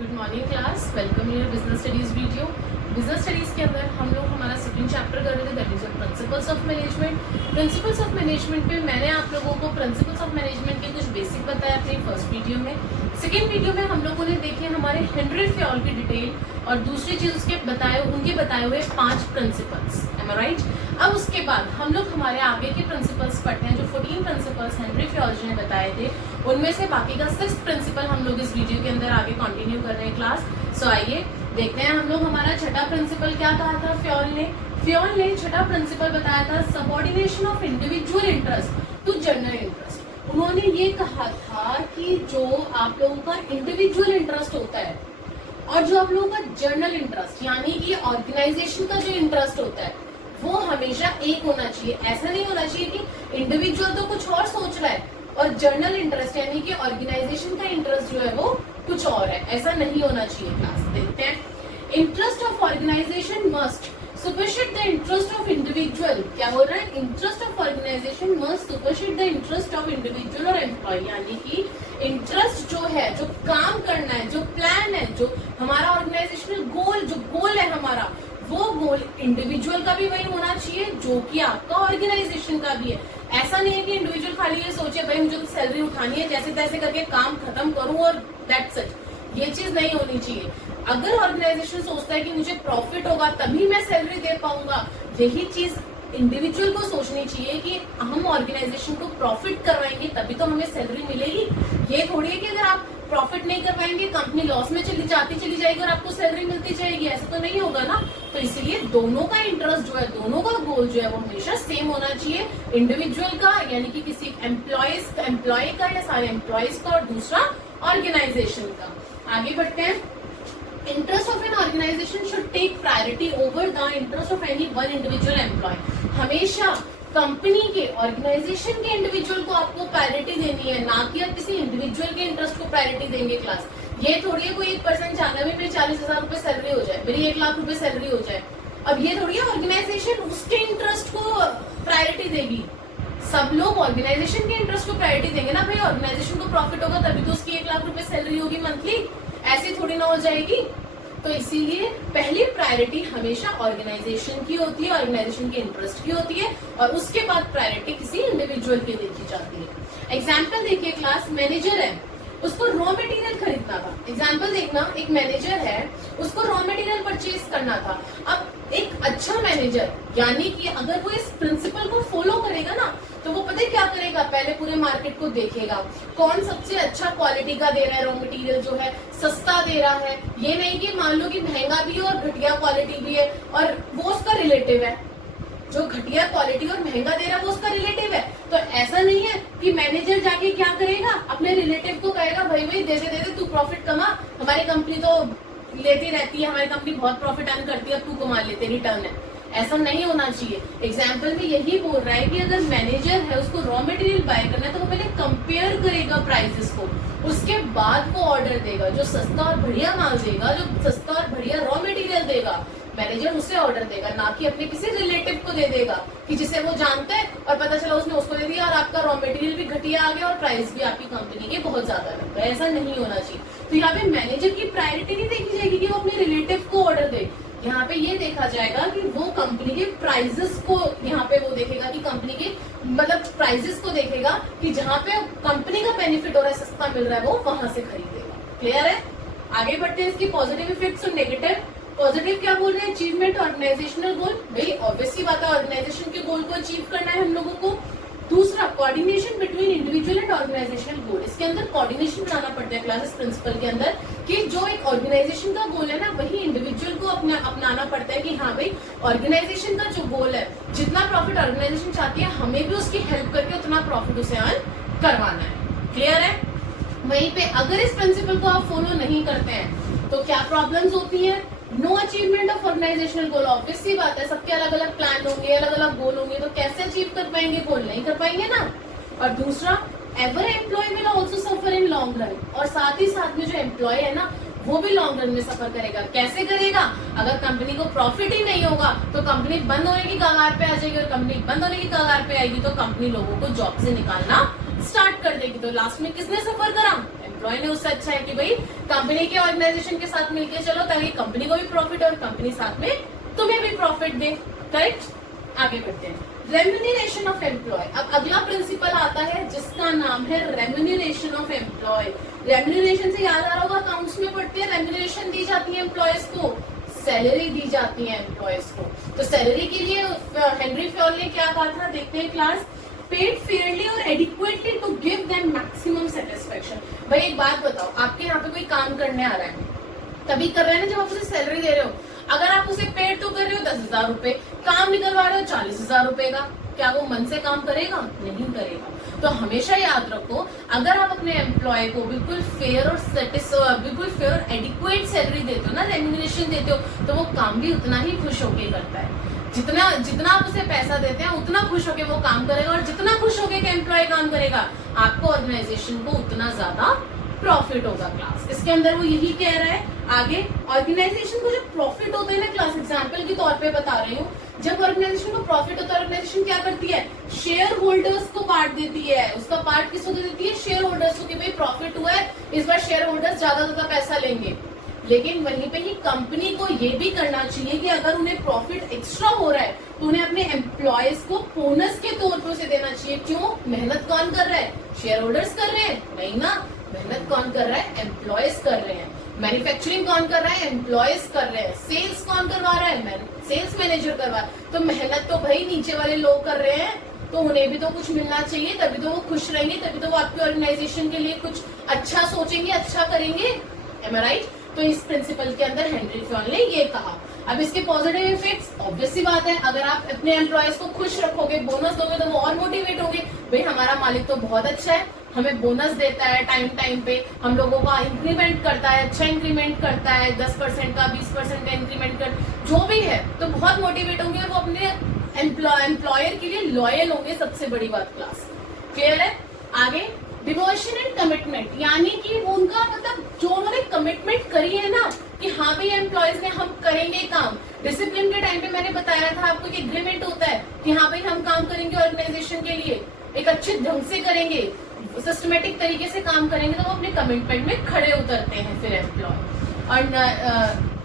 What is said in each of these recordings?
Good morning class, welcome your business studies video. Business studies के अंदर हम लोग हमारा सेकंड चैप्टर कर रहे थे, that is principles of management. Principles of management पे मैंने आप लोगों को प्रिंसिपल्स ऑफ मैनेजमेंट के कुछ बेसिक बताया अपनी फर्स्ट वीडियो में। सेकेंड वीडियो में हम लोगों ने देखे हमारे हेनरी फ्योल की डिटेल और दूसरी चीज उसके उनके बताए हुए 5 प्रिंसिपल्स, एम आई राइट। अब उसके बाद हम लोग हमारे आगे के प्रिंसिपल्स पढ़ते हैं, जो 14 प्रिंसिपल्स हेनरी फ्योल जी ने बताए थे, उनमें से बाकी का 6th प्रिंसिपल हम लोग इस वीडियो के अंदर आगे कंटिन्यू कर रहे हैं क्लास। सो आइए देखते हैं हम लोग हमारा छठा प्रिंसिपल क्या कहा था फ्योल ने छठा प्रिंसिपल बताया था subordination of individual interest to general interest. उन्होंने ये कहा था कि जो आप लोगों का इंडिविजुअल इंटरेस्ट होता है और जो आप लोगों का जर्नल इंटरेस्ट यानी कि ऑर्गेनाइजेशन का जो इंटरेस्ट होता है वो हमेशा एक होना चाहिए। ऐसा नहीं होना चाहिए कि इंडिविजुअल तो कुछ और सोच रहा है और जर्नल इंटरेस्ट यानी कि ऑर्गेनाइजेशन का इंटरेस्ट जो है वो कुछ और है, ऐसा नहीं होना चाहिए। क्लास देखते हैं। Interest of organisation must supersede the interest of individual. क्या बोल रहा है? Interest of organisation must supersede the interest of individual और एम्प्लॉय, यानी कि इंटरेस्ट जो है, जो काम करना है, जो प्लान है, जो हमारा ऑर्गेनाइजेशनल गोल, जो गोल है हमारा, वो गोल इंडिविजुअल का भी वही होना चाहिए जो कि आपका ऑर्गेनाइजेशन का भी है। ऐसा नहीं है कि इंडिविजुअल खाली ये सोचे भाई मुझे तो सैलरी उठानी है, जैसे तैसे करके काम खत्म करूं और दैट्स इट। ये चीज नहीं होनी चाहिए। अगर ऑर्गेनाइजेशन सोचता है कि मुझे प्रॉफिट होगा तभी मैं सैलरी दे पाऊंगा, यही चीज इंडिविजुअल को सोचनी चाहिए कि हम ऑर्गेनाइजेशन को प्रॉफिट करवाएंगे तभी तो हमें सैलरी मिलेगी। ये थोड़ी है कि अगर आप प्रॉफिट नहीं कर पाएंगे कंपनी लॉस में चली जाएगी और आपको सैलरी मिलती जाएगी, ऐसा तो नहीं होगा ना। तो इसीलिए दोनों का इंटरेस्ट जो है, दोनों का गोल जो है वो हमेशा सेम होना चाहिए। इंडिविजुअल का यानी कि किसी एम्प्लॉय का या सारे एम्प्लॉयज का, और दूसरा ऑर्गेनाइजेशन का। आगे बढ़ते हैं। Interest of an organisation should take priority over the interest of any one individual employ. हमेशा कंपनी के, ऑर्गेनाइजेशन के इंडिविजुअल को आपको प्रायोरिटी देनी है, ना कि आप किसी इंडिविजुअल के इंटरेस्ट को प्रायोरिटी देंगे। क्लास ये थोड़ी है कोई एक पर्सन चाहता है मेरी 40,000 रुपए सैलरी हो जाए, मेरी 1 लाख रुपए सैलरी हो जाए। अब ये थोड़ी है ऑर्गेनाइजेशन उसके इंटरेस्ट को प्रायोरिटी देगी। सब लोग ऑर्गेनाइजेशन के इंटरेस्ट को प्रायोरिटी देंगे ना भाई, ऑर्गेनाइजेशन को प्रॉफिट होगा तभी तो उसकी 1 लाख रुपए सैलरी होगी मंथली, ऐसी थोड़ी ना हो जाएगी। तो इसीलिए पहली प्रायोरिटी हमेशा ऑर्गेनाइजेशन की होती है, ऑर्गेनाइजेशन के इंटरेस्ट की होती है, और उसके बाद प्रायोरिटी किसी इंडिविजुअल की देखी जाती है। एग्जाम्पल देखिए क्लास, मैनेजर है, उसको रॉ मटेरियल खरीदना था। एग्जाम्पल देखना, एक मैनेजर है, उसको रॉ मटेरियल परचेज करना था। अब एक अच्छा मैनेजर यानी कि अगर वो इस प्रिंसिपल को फॉलो करेगा ना, तो वो पता है क्या करेगा, पहले पूरे मार्केट को देखेगा कौन सबसे अच्छा क्वालिटी का दे रहा है, रॉ मटेरियल जो है सस्ता दे रहा है। ये नहीं कि मान लो कि महंगा भी है और घटिया क्वालिटी भी है और वो उसका रिलेटिव है, जो घटिया क्वालिटी और महंगा दे रहा है वो उसका रिलेटिव है। तो ऐसा नहीं है कि मैनेजर जाके क्या करेगा, अपने रिलेटिव को कहेगा भाई दे दे तू प्रॉफिट कमा, हमारी कंपनी तो लेती रहती है, हमारी कंपनी बहुत प्रॉफिट अर्न करती है, तू कमा ले, तेरी टर्न है। ऐसा नहीं होना चाहिए। एग्जाम्पल में यही बोल रहा है कि अगर मैनेजर है उसको रॉ मटेरियल बाय करना है तो वो पहले कंपेयर करेगा प्राइसेस को, उसके बाद वो ऑर्डर देगा। जो सस्ता और बढ़िया माल देगा, जो सस्ता और बढ़िया रॉ मटेरियल देगा, मैनेजर उसे ऑर्डर देगा, ना कि अपने किसी रिलेटिव को दे देगा कि जिसे वो जानता है और पता चला उसने उसको दे दिया और आपका रॉ मटेरियल भी घटिया आ गया और प्राइस भी आपकी कंपनी के बहुत ज्यादा लग गया। ऐसा नहीं होना चाहिए। तो यहाँ पे मैनेजर की प्रायोरिटी नहीं देखी जाएगी कि वो अपने रिलेटिव को ऑर्डर दे, यहाँ पे ये देखा जाएगा कि वो कंपनी के प्राइजेस को, यहाँ पे वो देखेगा कि कंपनी के मतलब प्राइजेस को देखेगा कि जहाँ पे कंपनी का बेनिफिट हो रहा है, सस्ता मिल रहा है, वो वहां से खरीदेगा। क्लियर है? आगे बढ़ते हैं इसकी पॉजिटिव इफेक्ट्स और नेगेटिव। पॉजिटिव क्या बोल रहे हैं? अचीवमेंट ऑर्गेनाइजेशनल गोल। भाई ऑब्वियस सी बात है, ऑर्गेनाइजेशन के गोल को अचीव करना है हम लोगों को। दूसरा, coordination between individual and organisational goal. इसके अंदर कोऑर्डिनेशन बनाना पड़ता है क्लासेस प्रिंसिपल के अंदर, कि जो एक ऑर्गेनाइजेशन का गोल है ना, वही इंडिविजुअल को अपनाना पड़ता है कि हाँ भाई ऑर्गेनाइजेशन का जो गोल है, जितना प्रॉफिट ऑर्गेनाइजेशन चाहती है, हमें भी उसकी हेल्प करके उतना प्रॉफिट उसे अर्न करवाना है। क्लियर है? वहीं पे अगर इस प्रिंसिपल को आप फॉलो नहीं करते हैं तो क्या प्रॉब्लम्स होती है? No achievement of organisational goal. Obvious सी बात है, सबके अलग अलग प्लान होंगे, अलग अलग गोल होंगे, तो कैसे अचीव कर पाएंगे? गोल नहीं कर पाएंगे ना। और दूसरा, ever employ will also suffer in long run. और साथ ही साथ में जो एम्प्लॉय है ना, वो भी लॉन्ग रन में सफर करेगा। कैसे करेगा? अगर कंपनी को प्रॉफिट ही नहीं होगा तो कंपनी बंद होने की कगार पे आ जाएगी, और कंपनी बंद होने की कगार पे आएगी तो कंपनी लोगों को जॉब से निकालना स्टार्ट कर देगी। तो लास्ट में किसने सफर करा? एम्प्लॉय ने उससे अच्छा है कि भाई कंपनी के ऑर्गेनाइजेशन के साथ मिलकर चलो, ताकि कंपनी को भी प्रॉफिट और कंपनी साथ में तुम्हें भी प्रॉफिट दे। करेक्ट। आगे बढ़ते हैं, रेम्यूनरेशन ऑफ एम्प्लॉय। अब अगला प्रिंसिपल आता है जिसका नाम है रेम्यूनरेशन ऑफ एम्प्लॉय। रेम्यूनरेशन से याद आ रहा होगा, अकाउंट्स में पढ़ते हैं, रेम्यूनरेशन दी जाती है एम्प्लॉयज को, सैलरी दी जाती है एम्प्लॉयज को। तो सैलरी के लिए हेनरी फ्योल ने क्या कहा था, देखते हैं क्लास। पेड फेयरली और adequately to give them maximum satisfaction. भाई एक बात बताओ, आपके यहाँ पे कोई काम करने आ रहा है, तभी कर रहे हैं ना जब आप उसे सैलरी दे रहे हो। अगर आप उसे पेड तो कर रहे हो 10,000 रुपए, काम निकलवा रहे हो 40,000 रुपए का, क्या वो मन से काम करेगा? नहीं करेगा। तो हमेशा याद रखो, अगर आप अपने एम्प्लॉय को बिल्कुल फेयर और एडिक्वेट सैलरी देते हो ना, रेम्यूनरेशन देते हो, तो वो काम भी उतना ही खुश होके करता है। जितना आप उसे पैसा देते हैं उतना खुश होके वो काम करेगा, और जितना खुश होके एम्प्लॉय काम करेगा, आपको ऑर्गेनाइजेशन को उतना ज्यादा प्रॉफिट होगा। क्लास इसके अंदर वो यही कह रहा है। आगे, ऑर्गेनाइजेशन को जब प्रॉफिट होता है ना, क्लास एग्जांपल के तौर पे बता रही हूँ, जब ऑर्गेनाइजेशन को प्रॉफिट होता है, ऑर्गेनाइजेशन क्या करती है, शेयर होल्डर्स को पार्ट देती है। उसका पार्ट किसको देती है? शेयर होल्डर्स को, कि भाई प्रॉफिट हुआ है, इस बार शेयर होल्डर्स ज्यादा पैसा लेंगे। लेकिन वहीं पे ही कंपनी को ये भी करना चाहिए कि अगर उन्हें प्रॉफिट एक्स्ट्रा हो रहा है तो उन्हें अपने एम्प्लॉयज को बोनस के तौर पर उसे देना चाहिए। क्यों? मेहनत कौन कर रहा है? शेयर होल्डर्स कर रहे हैं? नहीं ना, मेहनत कौन कर रहा है? एम्प्लॉयज कर रहे हैं। मैन्युफैक्चरिंग कौन कर रहा है? एम्प्लॉयज कर रहे हैं। सेल्स कौन करवा रहा है? सेल्स मैनेजर करवा रहा है। तो मेहनत तो भाई नीचे वाले लोग कर रहे हैं, तो उन्हें भी तो कुछ मिलना चाहिए, तभी तो वो खुश रहेंगे, तभी तो वो आपके ऑर्गेनाइजेशन के लिए कुछ अच्छा सोचेंगे, अच्छा करेंगे। Am I right? तो इस प्रिंसिपल के अंदर हेनरी फ्योल ने ये कहा। अब इसके पॉजिटिव इफेक्ट्स, ऑब्वियस सी बात है, अगर आप अपने एम्प्लॉयज को खुश रखोगे, बोनस दोगे, तो वो और मोटिवेट होंगे। भाई हमारा मालिक तो बहुत अच्छा है, हमें बोनस देता है टाइम पे, हम लोगों का इंक्रीमेंट करता है, अच्छा इंक्रीमेंट करता है, 10% का 20% का इंक्रीमेंट कर, जो भी है, तो बहुत मोटिवेट होंगे और वो अपने एम्प्लॉयर के लिए लॉयल होंगे। सबसे बड़ी बात क्लास क्लियर है। आगे, डिवोशन एंड कमिटमेंट, यानी कि वो उनका मतलब जो उन्होंने कमिटमेंट करी है ना, कि हाँ भाई एम्प्लॉयज ने हम करेंगे काम। डिसिप्लिन के टाइम पे मैंने बताया था आपको कि एग्रीमेंट होता है कि हाँ भाई हम काम करेंगे ऑर्गेनाइजेशन के लिए, एक अच्छे ढंग से करेंगे, सिस्टमेटिक तरीके से काम करेंगे, तो वो अपने कमिटमेंट में खड़े उतरते हैं फिर एम्प्लॉय। और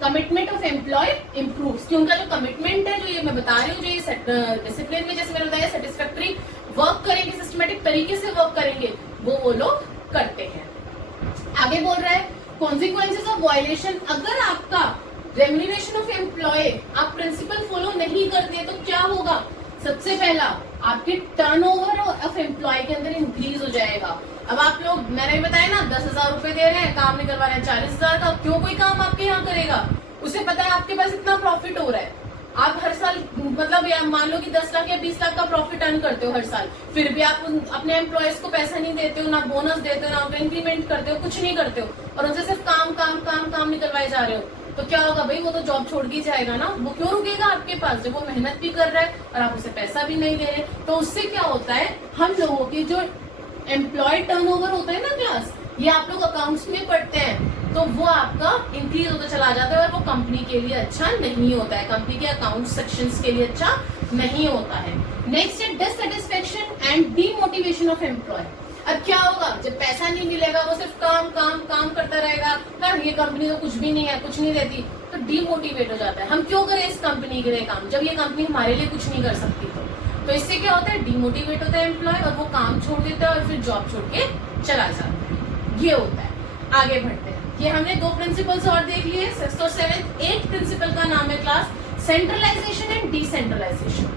कमिटमेंट ऑफ एम्प्लॉय इम्प्रूव्स, कि उनका जो कमिटमेंट है, जो ये मैं बता रही हूँ, जो ये डिसिप्लिन में जैसे मैंने बताया सेटिस्फैक्टरी वर्क करेंगे, सिस्टमेटिक तरीके से वर्क करेंगे, वो लोग करते हैं। आगे बोल रहा है कॉन्सिक्वेंसेस ऑफ वायलेशन। अगर आपका रेम्यूनरेशन ऑफ एम्प्लॉय आप प्रिंसिपल फॉलो नहीं करते तो क्या होगा? सबसे पहला, आपके टर्नओवर ऑफ एम्प्लॉय के अंदर इंक्रीज हो जाएगा। अब आप लोग, मैंने बताया ना, 10,000 रुपए दे रहे हैं, काम निकलवा रहे हैं 40,000 का, क्यों कोई काम आपके यहाँ करेगा? उसे पता है आपके पास इतना प्रॉफिट हो रहा है, आप हर साल मतलब या मान लो कि 10 लाख या 20 लाख का प्रॉफिट अर्न करते हो हर साल, फिर भी आप अपने एम्प्लॉयज को पैसा नहीं देते हो, ना बोनस देते हो, ना उनको इंक्रीमेंट करते हो, कुछ नहीं करते हो, और उनसे सिर्फ काम निकलवाए जा रहे हो, तो क्या होगा भाई? वो तो जॉब छोड़ के जाएगा ना। वो क्यों रुकेगा आपके पास जब वो मेहनत भी कर रहा है और आप उसे पैसा भी नहीं दे रहे? तो उससे क्या होता है, हम लोगों की जो एम्प्लॉय टर्नओवर होता है ना क्लास, ये आप लोग अकाउंट्स में पढ़ते हैं, तो वो आपका इंक्रीज होता चला जाता है और वो कंपनी के लिए अच्छा नहीं होता है, कंपनी के अकाउंट सेक्शंस के लिए अच्छा नहीं होता है। नेक्स्ट है dissatisfaction and demotivation of employ. अब क्या होगा? जब पैसा नहीं मिलेगा, वो सिर्फ काम करता रहेगा, यार ये कंपनी तो कुछ भी नहीं है, कुछ नहीं देती, तो डीमोटिवेट हो जाता है। हम क्यों करें इस कंपनी के लिए काम, जब ये कंपनी हमारे लिए कुछ नहीं कर सकती? तो इससे क्या होता है? डीमोटिवेट होता है एम्प्लॉय और वो काम छोड़ देता है और फिर जॉब छोड़ के चला जाता है। ये होता है। आगे बढ़ते हैं। ये हमने 2 प्रिंसिपल्स और देख लिए, 6th और 7th। 8th प्रिंसिपल का नाम है क्लास सेंट्रलाइजेशन एंड डिसेंट्रलाइजेशन।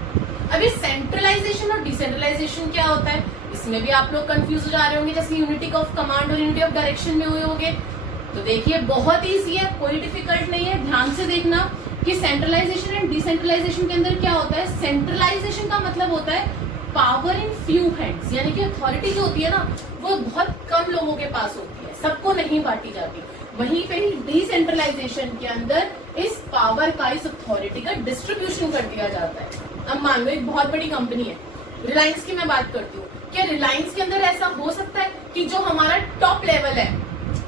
अभी सेंट्रलाइजेशन और डिसेंट्रलाइजेशन क्या होता है, इसमें भी आप लोग कंफ्यूज हो जा रहे होंगे, जैसे यूनिटी ऑफ कमांड और यूनिटी ऑफ डायरेक्शन में हुए होंगे। तो देखिए बहुत ईजी है, कोई डिफिकल्ट नहीं है, ध्यान से देखना कि सेंट्रलाइजेशन एंड डिसेंट्रलाइजेशन के अंदर क्या होता है। सेंट्रलाइजेशन का मतलब होता है पावर इन फ्यू हैंड्स, यानी कि अथॉरिटी जो होती है ना, वो बहुत कम लोगों के पास होती है, सबको नहीं बांटी जाती। वहीं पे ही डिसेंट्रलाइजेशन के अंदर इस पावर का, इस अथॉरिटी का डिस्ट्रीब्यूशन कर दिया जाता है। अब मान लो एक बहुत बड़ी कंपनी है, रिलायंस की मैं बात करती हूँ, क्या रिलायंस के अंदर ऐसा हो सकता है कि जो हमारा टॉप लेवल है,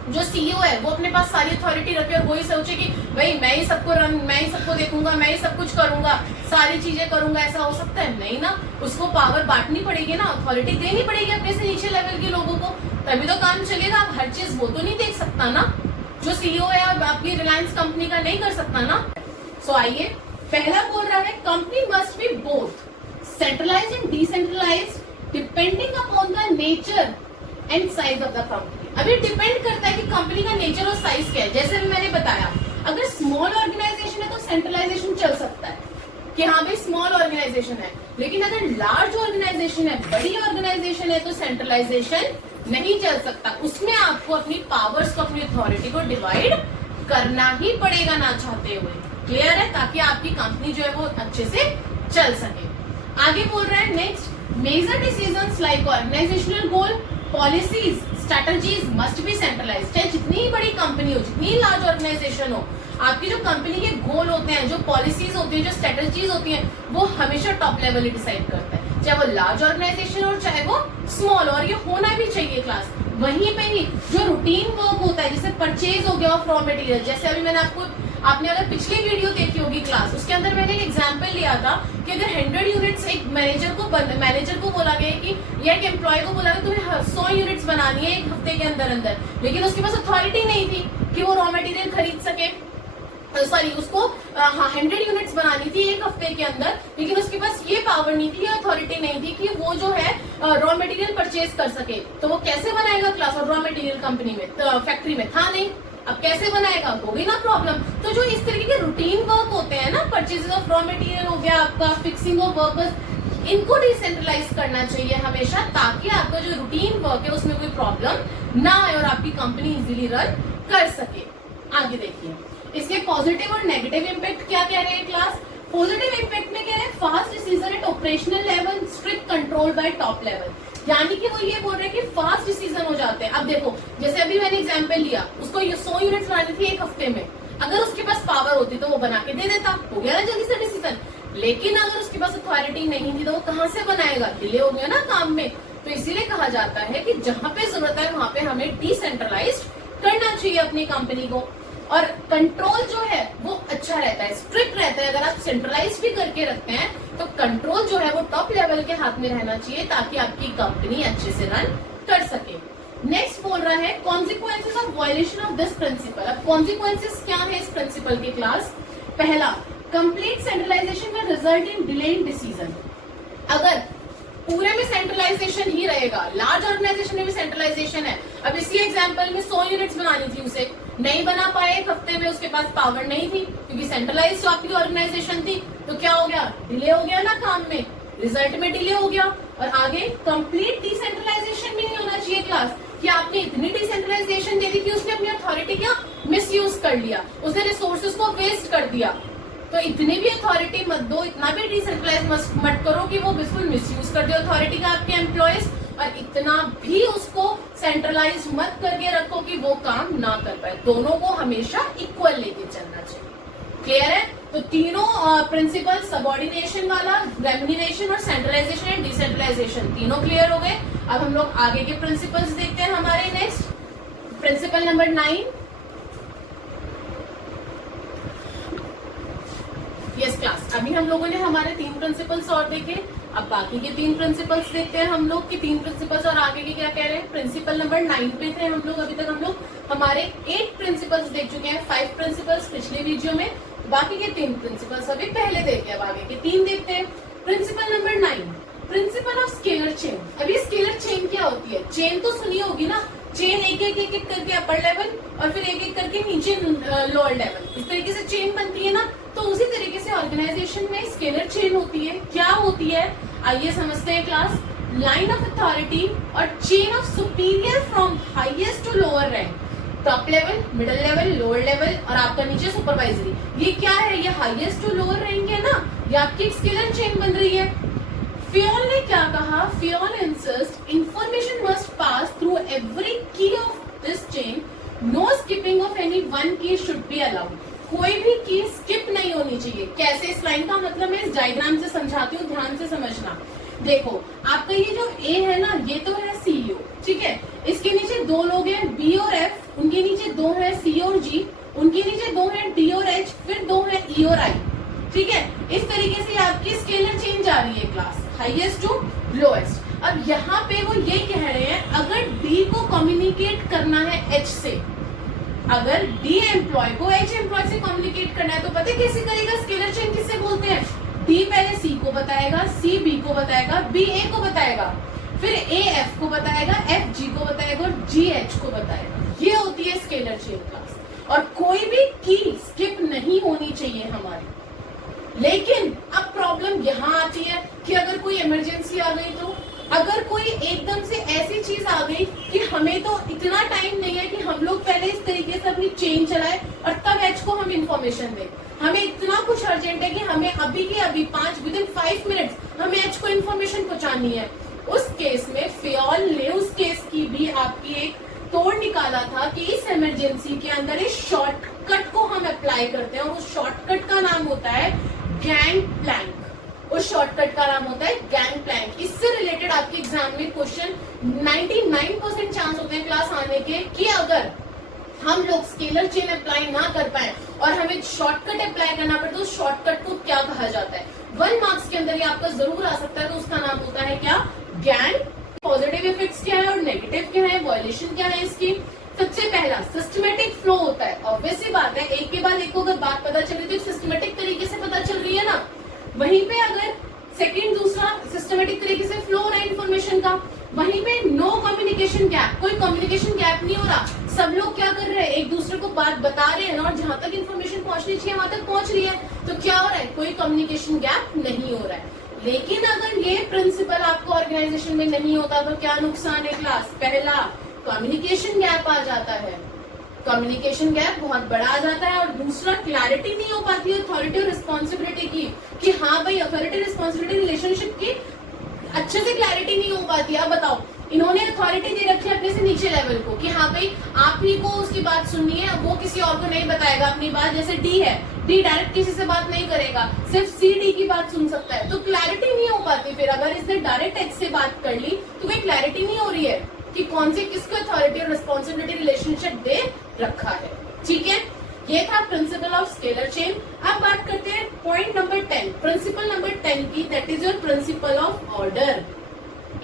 जो सीईओ है, वो अपने पास सारी अथॉरिटी रखे और वही सोचे कि भाई मैं ही सबको देखूंगा, मैं ही सब कुछ करूंगा, सारी चीजें करूंगा? ऐसा हो सकता है? नहीं ना, उसको पावर बांटनी पड़ेगी ना, अथॉरिटी देनी पड़ेगी अपने से नीचे लेवल के लोगों को, तभी तो काम चलेगा। आप हर चीज वो तो नहीं देख सकता ना, जो सीईओ है आपकी रिलायंस कंपनी का नहीं कर सकता ना। सो आइए, पहला बोल रहा है company must be both centralised and decentralised depending upon the nature and size of the company. अभी डिपेंड करता है कि कंपनी का नेचर और साइज क्या है। जैसे भी मैंने बताया, अगर स्मॉल ऑर्गेनाइजेशन है तो सेंट्रलाइजेशन चल सकता है कि हाँ भाई स्मॉल ऑर्गेनाइजेशन है, लेकिन अगर लार्ज ऑर्गेनाइजेशन है, बड़ी ऑर्गेनाइजेशन है, तो सेंट्रलाइजेशन नहीं चल सकता। उसमें आपको अपनी पावर्स को, अपनी अथॉरिटी को डिवाइड करना ही पड़ेगा ना चाहते हुए। क्लियर है? ताकि आपकी कंपनी जो है वो अच्छे से चल सके। आगे बोल रहा है next, major decisions like organisational goal, policies, strategies must be centralised. चाहे जितनी बड़ी कंपनी हो, जितनी लार्ज ऑर्गेनाइजेशन हो, आपकी जो कंपनी के गोल होते हैं, जो पॉलिसीज होती है, जो स्ट्रेटजीज होती हैं, वो हमेशा टॉप लेवल ही डिसाइड करता है, चाहे वो लार्ज ऑर्गेनाइजेशन हो चाहे वो स्मॉल। और ये होना भी चाहिए क्लास। वहीं पे ही जो रूटीन वर्क होता है, जैसे परचेज हो गया ऑफ रॉ मटेरियल, जैसे अभी मैंने आपने अगर पिछली वीडियो देखी होगी क्लास, उसके अंदर मैंने एक एग्जांपल लिया था कि अगर 100 यूनिट्स एक मैनेजर को बोला गया कि या एक एम्प्लॉय को बोला गया तुम्हें 100 यूनिट्स बनानी है एक हफ्ते के अंदर अंदर, लेकिन उसके पास अथॉरिटी नहीं थी कि वो रॉ मटेरियल खरीद सके। सॉरी, उसको 100 यूनिट्स बनानी थी एक हफ्ते के अंदर, लेकिन उसके पास ये पावर नहीं थी, अथॉरिटी नहीं थी कि वो जो है रॉ मटेरियल परचेज कर सके। तो वो कैसे बनाएगा क्लास? और रॉ मटेरियल कंपनी में, फैक्ट्री में था नहीं, अब कैसे बनाएगा? होगी ना प्रॉब्लम। तो जो इस तरीके के रूटीन वर्क होते हैं ना, परचेज ऑफ रॉ मटेरियल हो गया आपका, फिक्सिंग ऑफ वर्कर्स, इनको डिसेंट्रलाइज करना चाहिए हमेशा, ताकि आपका जो रूटीन वर्क है उसमें कोई प्रॉब्लम ना आए और आपकी कंपनी इजीली रन कर सके। आगे देखिए, इसके पॉजिटिव और नेगेटिव इम्पैक्ट क्या कह रहे हैं क्लास? पॉजिटिव इम्पैक्ट में कह रहे हैं fast decision at operational level, strict control by top level. यानी कि वो ये बोल रहे हैं कि फास्ट डिसीजन हो जाते हैं। अब देखो, जैसे अभी मैंने एग्जांपल लिया, उसको 100 यूनिट्स बनानी थी एक हफ्ते में, अगर उसके पास पावर होती तो वो बना के दे देता, हो गया ना जल्दी से डिसीजन। लेकिन अगर उसके पास अथॉरिटी नहीं थी तो वो कहाँ से बनाएगा? डिले हो गया ना काम में। तो इसीलिए कहा जाता है कि जहां पे जरूरत है वहां पे हमें डिसेंट्रलाइज करना चाहिए अपनी कंपनी को। और कंट्रोल जो है वो अच्छा रहता है, स्ट्रिक्ट रहता है। अगर आप सेंट्रलाइज भी करके रखते हैं तो कंट्रोल जो है वो टॉप लेवल के हाथ में रहना चाहिए, ताकि आपकी कंपनी अच्छे से रन कर सके। नेक्स्ट बोल रहा है consequences of violation of this principle. अब कॉन्सिक्वेंसेस क्या है इस प्रिंसिपल की क्लास? पहला, complete centralisation will result in delay in decision. अगर पूरे में सेंट्रलाइजेशन ही रहेगा, लार्ज ऑर्गेनाइजेशन में भी सेंट्रलाइजेशन है, अब इसी एग्जांपल में 100 यूनिट्स बनानी थी, उसे नहीं बना पाए एक हफ्ते में, उसके पास पावर नहीं थी क्योंकि सेंट्रलाइज आपकी ऑर्गेनाइजेशन थी, तो क्या हो गया? डिले हो गया ना काम में, रिजल्ट में डिले हो गया। और आगे कंप्लीट डिसेंट्रलाइजेशन भी नहीं होना चाहिए क्लास, कि आपने इतनी डिसेंट्रलाइजेशन दे दी कि उसने अपनी अथॉरिटी क्या मिसयूज कर लिया, उसने रिसोर्सेज को वेस्ट कर दिया। तो इतनी भी अथॉरिटी मत दो, इतना भी डिसेंट्रलाइज मत करो कि वो बिल्कुल मिसयूज कर दे अथॉरिटी का आपके एम्प्लॉयज, और इतना भी उसको सेंट्रलाइज मत करके रखो कि वो काम ना कर पाए। दोनों को हमेशा इक्वल लेके चलना चाहिए। क्लियर है? तो तीनों प्रिंसिपल, सबऑर्डिनेशन वाला, रेम्यूनरेशन और सेंट्रलाइजेशन एंड डिसेंट्रलाइजेशन, तीनों क्लियर हो गए। अब हम लोग आगे के प्रिंसिपल्स देखते हैं। हमारे next principle number 9। Yes class, अभी हम लोगों ने हमारे 3 प्रिंसिपल्स और देखे, अब बाकी के 3 प्रिंसिपल्स देखते हैं हम लोग कि 3 प्रिंसिपल्स और आगे के क्या कह रहे हैं। प्रिंसिपल नंबर 9 पे थे हम लोग। अभी तक हम लोग हमारे 8 प्रिंसिपल्स देख चुके हैं, 5 प्रिंसिपल्स पिछले वीडियो में, बाकी के 3 प्रिंसिपल्स अभी पहले देखे, अब आगे के 3 देखते हैं। Principle number 9, principle of scalar chain. अभी स्केलर चेन क्या होती है? चेन तो सुनी होगी ना, चेन एक एक करके अपर लेवल और फिर एक एक करके नीचे लोअर लेवल, इस तरीके से चेन बनती है ना। तो उसी तरीके से ऑर्गेनाइजेशन में स्केलर चेन होती है। क्या होती है आइए समझते हैं क्लास। लाइन ऑफ अथॉरिटी और chain of superior from highest to lower rank, top level, middle level, lower level और आपका नीचे सुपरवाइजरी। ये क्या है? ये हाईएस्ट टू लोअर रैंक है ना, ये आपकी स्केलर चेन बन रही है। फियोल ने क्या कहा? Fayol insist information must pass through every key of this chain, no skipping of any one key should be allowed. कोई भी की स्किप नहीं होनी चाहिए। कैसे? इस लाइन का मतलब मैं इस डायग्राम से समझाती हूँ, ध्यान से समझना। देखो आपका ये जो ए है ना, ये तो है सीईओ, ठीक है। इसके नीचे 2 लोग हैं, बी और एफ, उनके नीचे 2 है सी और जी, उनके नीचे 2 है डी और एच, फिर 2 है ई और आई, ठीक है। इस तरीके से आपकी स्केलर चेन जा रही है क्लास, हाईएस्ट टू लोएस्ट। अब यहाँ पे वो ये कह रहे हैं अगर डी को कम्युनिकेट करना है एच से, अगर डी एम्प्लॉय को एच एम्प्लॉय से कम्युनिकेट करना है तो पता है कैसे करेगा? स्केलर चेन किससे बोलते हैं? डी पहले सी को बताएगा, सी बी को बताएगा, बी ए को बताएगा, फिर ए एफ को बताएगा, एफ जी को बताएगा और जी एच को बताएगा। ये होती है स्केलर चेन क्लास। और कोई भी की स्किप नहीं होनी चाहिए हमारी। लेकिन अब प्रॉब्लम यहाँ आती है कि अगर कोई इमरजेंसी आ गई तो, अगर कोई एकदम से ऐसी चीज आ गई कि हमें तो इतना टाइम नहीं है कि हम लोग पहले इस तरीके से अपनी चेन चलाए और तब एच को हम इंफॉर्मेशन दें, हमें इतना कुछ अर्जेंट है कि हमें अभी के अभी 5 मिनट्स हमें एच को इंफॉर्मेशन पहुंचानी है, उस केस में फियोल ने उस केस की भी आपकी एक तोड़ निकाला था कि इस इमरजेंसी के अंदर इस शॉर्टकट को हम अप्लाई करते हैं और उस शॉर्टकट का नाम होता है गैंग प्लैंक। उस शॉर्टकट का नाम होता है गैंग प्लैंक। इससे रिलेटेड आपके एग्जाम में क्वेश्चन 99% चांस होते हैं क्लास आने के कि अगर हम लोग स्केलर चेन अप्लाई ना कर पाए और हमें शॉर्टकट अप्लाई करना पड़े तो शॉर्टकट को क्या कहा जाता है। 1 मार्क्स के अंदर ये आपका जरूर आ सकता है, तो उसका नाम होता है क्या? गैंग। पॉजिटिव इफेक्ट्स क्या है और नेगेटिव क्या है, वायलेशन क्या है इसकी। सबसे पहला सिस्टमेटिक फ्लो होता है। ऑब्वियस सी बात है, एक के बाद एक को अगर बात पता चल रही है तो सिस्टमेटिक तरीके से पता चल रही है ना। वहीं पे अगर सेकंड दूसरा सिस्टमेटिक तरीके से फ्लो हो रहा है इन्फॉर्मेशन का, वहीं पे नो कम्युनिकेशन गैप, कोई कम्युनिकेशन गैप नहीं हो रहा, सब लोग क्या कर रहे हैं एक दूसरे को बात बता रहे हैं और जहां तक इन्फॉर्मेशन पहुंचनी चाहिए वहां तक पहुंच रही है, तो क्या हो रहा है? कोई कम्युनिकेशन गैप नहीं हो रहा है। लेकिन अगर ये प्रिंसिपल आपको ऑर्गेनाइजेशन में नहीं होता तो क्या नुकसान है क्लास? पहला, कम्युनिकेशन गैप आ जाता है, कम्युनिकेशन गैप बहुत बड़ा आ जाता है। और दूसरा, क्लैरिटी नहीं हो पाती है अथॉरिटी और रिस्पॉन्सिबिलिटी की, कि हाँ भाई अथॉरिटी रिस्पॉन्सिबिलिटी रिलेशनशिप की अच्छे से क्लैरिटी नहीं हो पाती। अब बताओ, इन्होंने अथॉरिटी दे रखी है अपने से नीचे लेवल को कि हाँ भाई आप ही को उसकी बात सुननी है, वो किसी और को नहीं बताएगा अपनी बात। जैसे डी है, डी डायरेक्ट किसी से बात नहीं करेगा, सिर्फ सी डी की बात सुन सकता है, तो क्लैरिटी नहीं हो पाती। फिर अगर इसने डायरेक्ट एच से बात कर ली तो कोई क्लैरिटी नहीं हो रही है कि कौन से किसको अथॉरिटी और रिस्पॉन्सिबिलिटी रिलेशनशिप दे रखा है। ठीक है, ये था प्रिंसिपल ऑफ स्केलर चेन। अब बात करते हैं पॉइंट नंबर 10, प्रिंसिपल नंबर 10 की, that is your principle of order.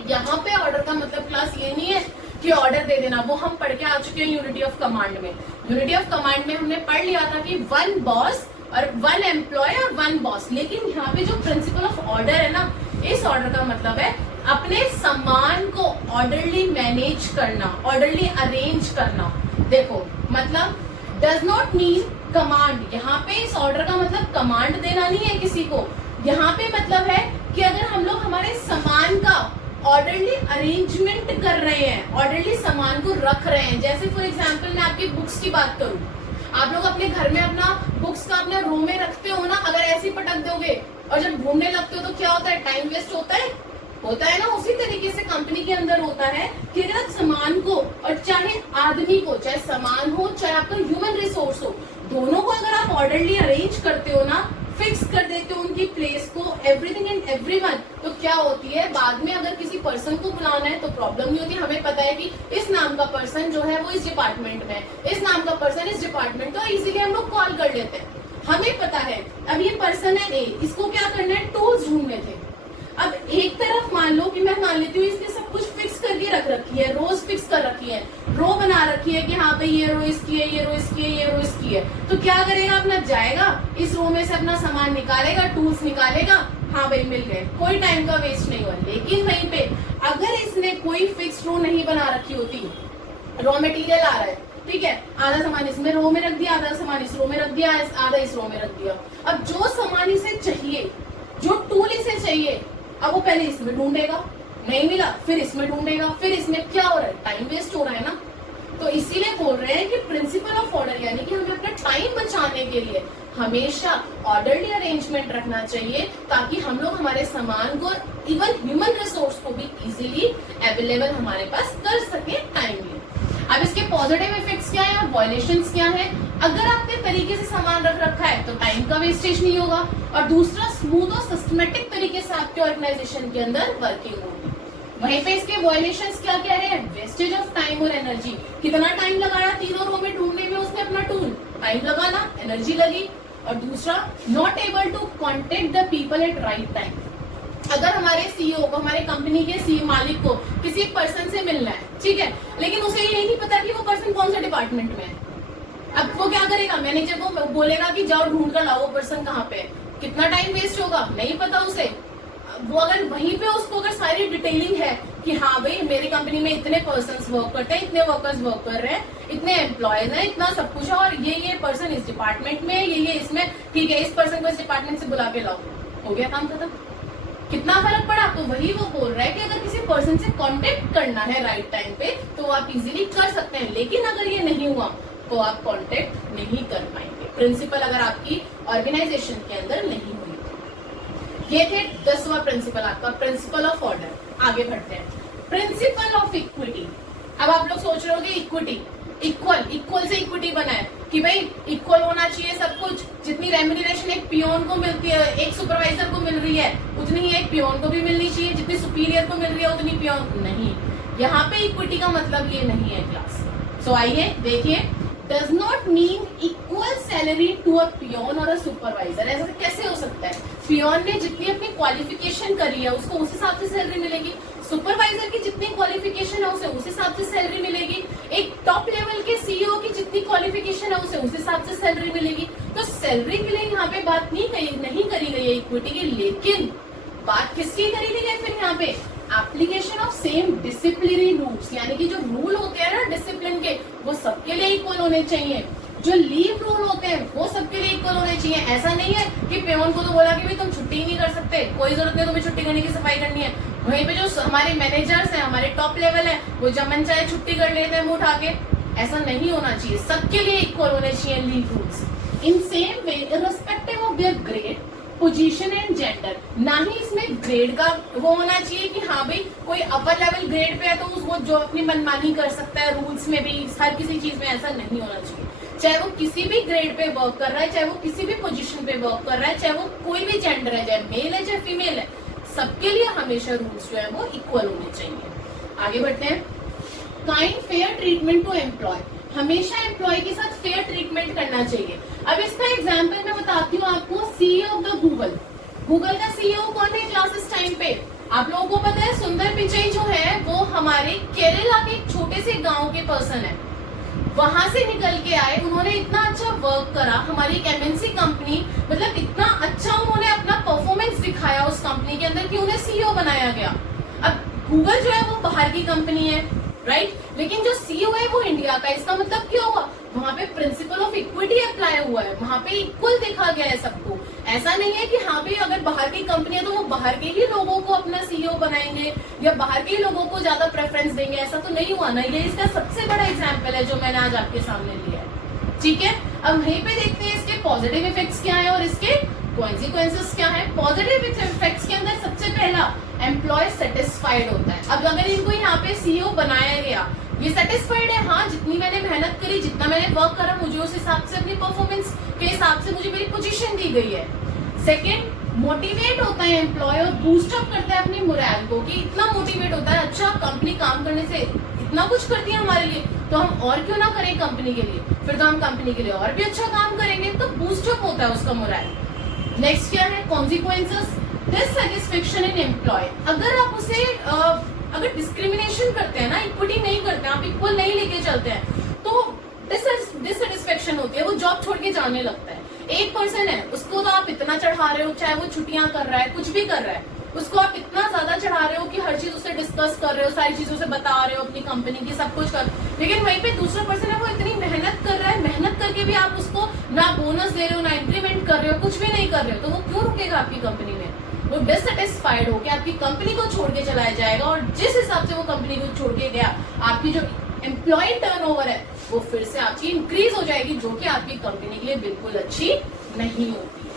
यहाँ पे ऑर्डर का मतलब क्लास ये नहीं है कि ऑर्डर दे देना, वो हम पढ़ के आ चुके हैं यूनिटी ऑफ कमांड में। यूनिटी ऑफ कमांड में हमने पढ़ लिया था कि 1 बॉस और 1 एम्प्लॉय और 1 बॉस। लेकिन यहाँ पे जो प्रिंसिपल ऑफ ऑर्डर है ना, इस ऑर्डर का मतलब है अपने सामान को ऑर्डरली मैनेज करना, ऑर्डरली अरेंज करना। देखो मतलब डज नॉट मीन कमांड। यहाँ पे इस ऑर्डर का मतलब कमांड देना नहीं है किसी को। यहाँ पे मतलब है कि अगर हम लोग हमारे सामान का ऑर्डरली अरेंजमेंट कर रहे हैं, ऑर्डरली सामान को रख रहे हैं। जैसे फॉर एग्जांपल मैं आपकी बुक्स की बात करूं, आप लोग अपने घर में अपना बुक्स का अपने रो में रखते हो ना, अगर ऐसे ही पटक दोगे और जब घूमने लगते हो तो क्या होता है? टाइम वेस्ट होता है ना। उसी तरीके से कंपनी के अंदर होता है कि अगर आप सामान को, और चाहे आदमी को, चाहे सामान हो चाहे आपका ह्यूमन रिसोर्स हो, दोनों को अगर आप ऑर्डरली अरेंज करते हो ना, फिक्स कर देते हो उनकी प्लेस को, एवरीथिंग एंड एवरीवन, तो क्या होती है बाद में अगर किसी पर्सन को बुलाना है तो प्रॉब्लम नहीं होती। हमें पता है कि इस नाम का पर्सन जो है वो इस डिपार्टमेंट में, इस नाम का पर्सन इस डिपार्टमेंट, तो इजीली हम लोग कॉल कर लेते हैं। हमें पता है अब ये पर्सन है ए, इसको क्या करना है? टूल्स ढूंढने थे। अब एक तरफ मान लो कि मैं मान लेती हूँ इसने सब कुछ फिक्स करके रख रखी है, रोज फिक्स कर रखी है, रो बना रखी है कि हाँ भाई ये रो इसकी है, ये रो इसकी है, ये रो इसकी है। तो क्या करेगा? अपना जाएगा इस रो में से अपना सामान निकालेगा, टूल्स निकालेगा, हाँ भाई मिल गए, कोई टाइम का वेस्ट नहीं हुआ। लेकिन वहीं पे अगर इसने कोई फिक्स रो नहीं बना रखी होती, रॉ मटेरियल आ रहा है, ठीक है, आधा सामान इसमें रो में रख दिया, आधा सामान इस रो में रख दिया, आधा इस रो में रख दिया। अब जो सामान इसे चाहिए, जो टूल इसे चाहिए, अब वो पहले इसमें ढूंढेगा, नहीं मिला फिर इसमें ढूंढेगा, फिर इसमें क्या हो रहा है? टाइम वेस्ट हो रहा है ना। तो इसीलिए बोल रहे हैं कि प्रिंसिपल ऑफ ऑर्डर यानी कि हमें अपना टाइम बचाने के लिए हमेशा ऑर्डरली अरेंजमेंट रखना चाहिए, ताकि हम लोग हमारे सामान को, इवन ह्यूमन रिसोर्स को भी इजीली अवेलेबल हमारे पास कर सके टाइमली। अब इसके पॉजिटिव इफेक्ट्स क्या है और वायलेशंस क्या है? अगर आपने तरीके से सामान रख रखा है तो टाइम का वेस्टेज नहीं होगा, और दूसरा स्मूथ और सिस्टमेटिक तरीके से आपके ऑर्गेनाइजेशन के अंदर वर्किंग होगी। वहीं पे इसके वायलेशंस क्या कह रहे हैं? वेस्टेज ऑफ टाइम और एनर्जी। कितना टाइम लगाया तीनों रो में ढूंढने में उसने अपना टूल, टाइम लगाना, एनर्जी लगी। और दूसरा, not able to contact the people at right time. अगर हमारे सीईओ को, हमारे कंपनी के सीईओ मालिक को किसी एक पर्सन से मिलना है, ठीक है, लेकिन उसे ये नहीं पता कि वो पर्सन कौन सा डिपार्टमेंट में है, अब वो क्या करेगा? मैनेजर को बोलेगा कि जाओ ढूंढ कर लाओ वो पर्सन कहाँ पे है। कितना टाइम वेस्ट होगा, नहीं पता उसे। वो अगर वहीं पे उसको अगर सारी डिटेलिंग है कि हाँ भाई मेरी कंपनी में इतने पर्सन्स वर्क करते हैं, इतने वर्कर्स वर्क कर रहे हैं, इतने एम्प्लॉयज हैं, इतना सब कुछ है, और ये पर्सन इस डिपार्टमेंट में, ये इसमें, ठीक है, इस पर्सन को इस डिपार्टमेंट से बुला के लाओ, हो गया काम खत्म। कितना फर्क पड़ा? तो वही वो बोल रहा है कि अगर किसी पर्सन से कांटेक्ट करना है राइट टाइम पे तो आप इजीली कर सकते हैं, लेकिन अगर ये नहीं हुआ तो आप कांटेक्ट नहीं कर पाएंगे। प्रिंसिपल अगर आपकी ऑर्गेनाइजेशन के अंदर नहीं हुई। ये थे 10वां प्रिंसिपल आपका, प्रिंसिपल ऑफ ऑर्डर। आगे बढ़ते हैं, प्रिंसिपल ऑफ इक्विटी। अब आप लोग सोच रहे हो कि इक्विटी, इक्वल से इक्विटी बना है कि भाई इक्वल होना चाहिए सब कुछ, जितनी रेम्यूनरेशन एक पियोन को मिलती है, एक सुपरवाइजर को मिल रही है, उतनी ही एक पियोन को भी मिलनी चाहिए, जितनी सुपीरियर को मिल रही है उतनी पियोन नहीं। यहाँ पे इक्विटी का मतलब ये नहीं है क्लास। सो आइए देखिए, does not mean equal salary to a peon और अ सुपरवाइजर। ऐसा कैसे हो सकता है? पियोन ने जितनी अपनी क्वालिफिकेशन करी है उसको उस हिसाब से सैलरी मिलेगी, सुपरवाइजर की जितनी क्वालिफिकेशन है उसे उस हिसाब से सैलरी मिलेगी, एक टॉप लेवल के सीईओ की जितनी क्वालिफिकेशन है उसे उस हिसाब से सैलरी मिलेगी। तो सैलरी के लिए यहाँ पे बात नहीं करी गई है इक्विटी की, लेकिन बात किसकी करी गई है फिर यहाँ पे? Application of same disciplinary rules, यानी कि जो रूल होते हैं ना डिसिप्लिन के, वो सबके लिए इक्वल होने चाहिए। जो लीव रूल होते हैं वो सबके लिए इक्वल होने चाहिए। ऐसा नहीं है कि पेवन को तो बोला कि भाई तुम छुट्टी नहीं कर सकते, कोई जरूरत नहीं तुम्हें छुट्टी करने की, सफाई करनी है। वहीं पे जो हमारे मैनेजर्स हैं, हमारे टॉप लेवल है, वो जब मन चाहे छुट्टी कर लेते हैं मुंह उठा के। ऐसा नहीं होना चाहिए, सबके लिए इक्वल होने चाहिए leave rules. In same way irrespective of their grade, position and gender. ना ही इसमें ग्रेड का वो होना चाहिए कि हाँ भाई कोई अपर लेवल ग्रेड पे है तो वो जो अपनी मनमानी कर सकता है रूल्स में भी, हर किसी चीज में ऐसा नहीं होना चाहिए। चाहे वो किसी भी ग्रेड पे वर्क कर रहा है, चाहे वो किसी भी पोजीशन पे वर्क कर रहा है, चाहे वो कोई भी जेंडर है, चाहे मेल है चाहे फीमेल है, सबके लिए हमेशा रूल्स जो है वो इक्वल होने चाहिए। आगे बढ़ते हैं, kind fair treatment to employ. हमेशा एम्प्लॉय के साथ फेयर ट्रीटमेंट करना चाहिए। अब इसका एग्जांपल मैं बताती हूँ आपको, CEO of the Google. Google का सीईओ कौन है क्लास इस टाइम पे? आप लोगों को पता है सुंदर पिचाई जो है वो हमारे केरला के एक छोटे से गांव के पर्सन है। वहां से निकल के आए, उन्होंने इतना अच्छा वर्क करा, हमारी एक एमएनसी कंपनी, मतलब इतना अच्छा उन्होंने अपना परफॉर्मेंस दिखाया उस कंपनी के अंदर कि उन्हें सीईओ बनाया गया। अब गूगल जो है वो बाहर की कंपनी है, राइट, लेकिन जो सीईओ है वो इंडिया का। इसका मतलब क्या हुआ? वहां पे प्रिंसिपल ऑफ इक्विटी अप्लाई हुआ है, वहां पे इक्वल देखा गया है सबको। ऐसा नहीं है कि हाँ भाई अगर बाहर की कंपनी है तो वो बाहर के ही लोगों को अपना सीईओ बनाएंगे या बाहर के ही लोगों को ज्यादा प्रेफरेंस देंगे, ऐसा तो नहीं हुआ ना। ये इसका सबसे बड़ा एग्जाम्पल है जो मैंने आज आपके सामने लिया है, ठीक है। अब वहीं पे देखते हैं इसके पॉजिटिव इफेक्ट्स क्या है और इसके कॉन्सिक्वेंसेस क्या है। पॉजिटिव इफेक्ट्स के अंदर सबसे पहला, एम्प्लॉय सेटिस्फाइड होता है। अब अगर इनको यहाँ पे सीईओ बनाया गया, ये सेटिस्फाइड है, हाँ जितनी मैंने मेहनत करी, जितना मैंने वर्क करा, मुझे उस हिसाब से अपनी परफॉर्मेंस के हिसाब से मुझे मेरी पोजीशन दी गई है। सेकंड, मोटिवेट होता है एम्प्लॉय और बूस्टअप करता है अपनी मोरल को, कि इतना मोटिवेट होता है, अच्छा कंपनी काम करने से इतना कुछ करती है हमारे लिए तो हम और क्यों ना करें कंपनी के लिए, फिर तो हम कंपनी के लिए और भी अच्छा काम करेंगे, तो बूस्टअप होता है उसका मोरल। नेक्स्ट क्या है? कॉन्सिक्वेंसेस, डिससैटिस्फैक्शन इन एम्प्लॉय। अगर आप उसे अगर डिस्क्रिमिनेशन करते हैं ना, इक्विटी नहीं करते हैं, आप इक्वल नहीं लेके चलते हैं, तो डिससैटिस्फैक्शन होती है, वो जॉब छोड़ के जाने लगता है। एक पर्सन है, उसको तो आप इतना चढ़ा रहे हो, चाहे वो छुट्टियां कर रहा है, कुछ भी कर रहा है, उसको आप इतना ज्यादा चढ़ा रहे हो कि हर चीज उससे डिस्कस कर रहे हो, सारी चीजों से बता रहे हो अपनी कंपनी की, सब कुछ कर, लेकिन वहीं पे दूसरा पर्सन है वो इतनी मेहनत कर रहा है, मेहनत करके भी आप उसको ना बोनस दे रहे हो, ना इंक्रीमेंट कर रहे हो, कुछ भी नहीं कर रहे हो, तो वो क्यों रुकेगा आपकी कंपनी में? वो डिससैटिस्फाइड होकर आपकी कंपनी को छोड़ के चलाया जाएगा, और जिस हिसाब से वो कंपनी को छोड़ के गया, आपकी जो एम्प्लॉय टर्नओवर है वो फिर से आपकी इंक्रीज हो जाएगी, जो कि आपकी कंपनी के लिए बिल्कुल अच्छी नहीं होती।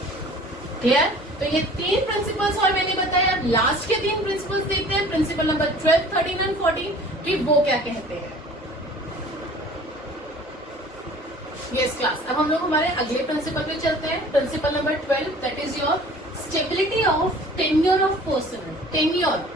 क्लियर? तो ये 3 प्रिंसिपल्स और मैंने बताया। अब लास्ट के 3 प्रिंसिपल्स देखते हैं, प्रिंसिपल नंबर 12, 13 एंड 14, कि वो क्या कहते हैं। यस क्लास, अब हम लोग हमारे अगले प्रिंसिपल पे चलते हैं। Principle number 12, that is your stability of tenure of personal. Tenure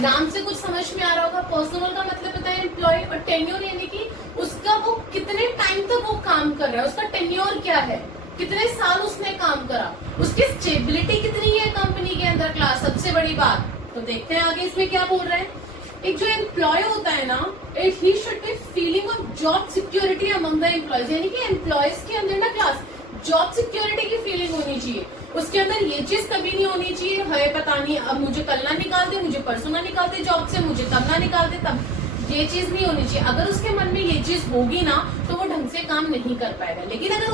नाम से कुछ समझ में आ रहा होगा। पर्सनल का मतलब होता है एम्प्लॉय, और टेन्योर यानी कि उसका वो कितने टाइम तक वो काम कर रहा है, उसका टेन्योर क्या है, कितने साल उसने काम करा, उसकी स्टेबिलिटी कितनी है कंपनी के अंदर क्लास, सबसे बड़ी बात। तो देखते हैं आगे इसमें क्या बोल रहे हैं। एक जो एम्प्लॉय होता है ना, he should be feeling of job security among the employees, यानी कि एम्प्लॉयज के अंदर ना क्लास जॉब सिक्योरिटी की फीलिंग होनी चाहिए। उसके अंदर ये चीज कभी नहीं होनी चाहिए, है पता नहीं अब मुझे कल ना निकाल दे, मुझे परसों ना निकाल दे जॉब से, मुझे तब ना निकाल दे तब, ये चीज नहीं होनी चाहिए। अगर उसके मन में ये चीज होगी ना तो वो ढंग से काम नहीं कर पाएगा। लेकिन अगर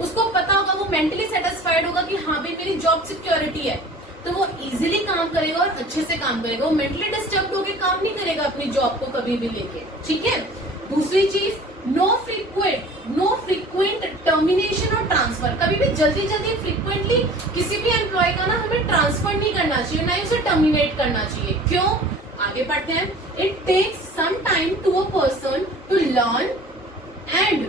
उसको पता होगा, वो मेंटली सेटिस्फाइड होगा कि हाँ भाई मेरी जॉब सिक्योरिटी है, तो वो इजीली काम करेगा और अच्छे से काम करेगा। वो मेंटली डिस्टर्ब होकर काम नहीं करेगा अपनी जॉब को कभी भी लेके, ठीक है। दूसरी चीज, नो फ्रीक्वेंट टर्मिनेशन और ट्रांसफर। कभी भी जल्दी फ्रीक्वेंटली किसी भी एम्प्लॉय का ना हमें ट्रांसफर नहीं करना चाहिए, ना ही उसे टर्मिनेट करना चाहिए। क्यों, आगे पढ़ते हैं। It takes some time to a person to learn and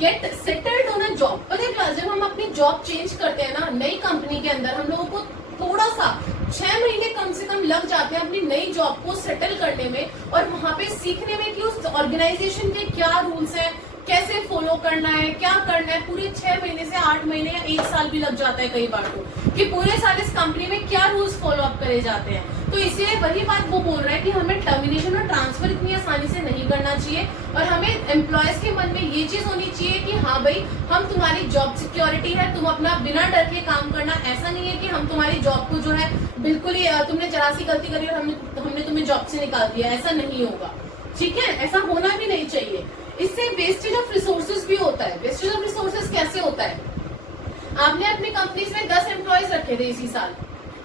get settled on a job. पता है, जब हम अपनी जॉब चेंज करते हैं ना नई कंपनी के अंदर, हम लोगों को थोड़ा सा 6 महीने कम से कम लग जाते हैं अपनी नई जॉब को सेटल करने में और वहां पे सीखने में कि उस ऑर्गेनाइजेशन के क्या रूल्स हैं, कैसे फॉलो करना है, क्या करना है। पूरे 6 महीने से 8 महीने या 1 साल भी लग जाता है कई बार तो, कि पूरे साल इस कंपनी में क्या रूल्स फॉलो अप करे जाते हैं। तो इसलिए वही बात वो बोल रहा है कि हमें टर्मिनेशन और ट्रांसफर इतनी आसानी से नहीं करना चाहिए और हमें एम्प्लॉयज के मन में ये चीज होनी चाहिए कि हाँ भाई हम तुम्हारी जॉब सिक्योरिटी है, तुम अपना बिना डर के काम करना। ऐसा नहीं है कि हम तुम्हारी जॉब को जो है बिल्कुल ही तुमने जरा सी गलती करी और हमने तुम्हें जॉब से निकाल दिया, ऐसा नहीं होगा, ठीक है। ऐसा होना भी नहीं चाहिए। इससे वेस्टेज ऑफ रिसोर्सेज भी होता है। वेस्टेज ऑफ रिसोर्सेज कैसे होता है, आपने अपनी कंपनीज में 10 एम्प्लॉयज रखे थे इसी साल,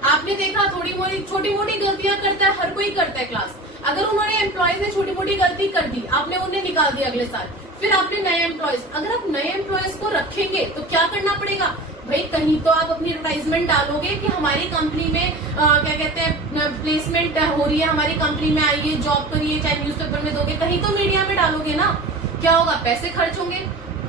आपने देखा छोटी मोटी गलतियां करता है, हर कोई करता है क्लास। अगर उन्होंने एम्प्लॉयज ने छोटी मोटी गलती कर दी, आपने उन्हें निकाल दिया अगले साल, फिर आपने नए एम्प्लॉयज, अगर आप नए एम्प्लॉयज को रखेंगे तो क्या करना पड़ेगा भाई, कहीं तो आप अपनी एडवर्टाइजमेंट डालोगे कि हमारी कंपनी में क्या कहते हैं प्लेसमेंट हो रही है, हमारी कंपनी में आइए जॉब करिए, चाहे न्यूज़पेपर में दोगे, कहीं तो मीडिया में डालोगे ना। क्या होगा, पैसे खर्च होंगे,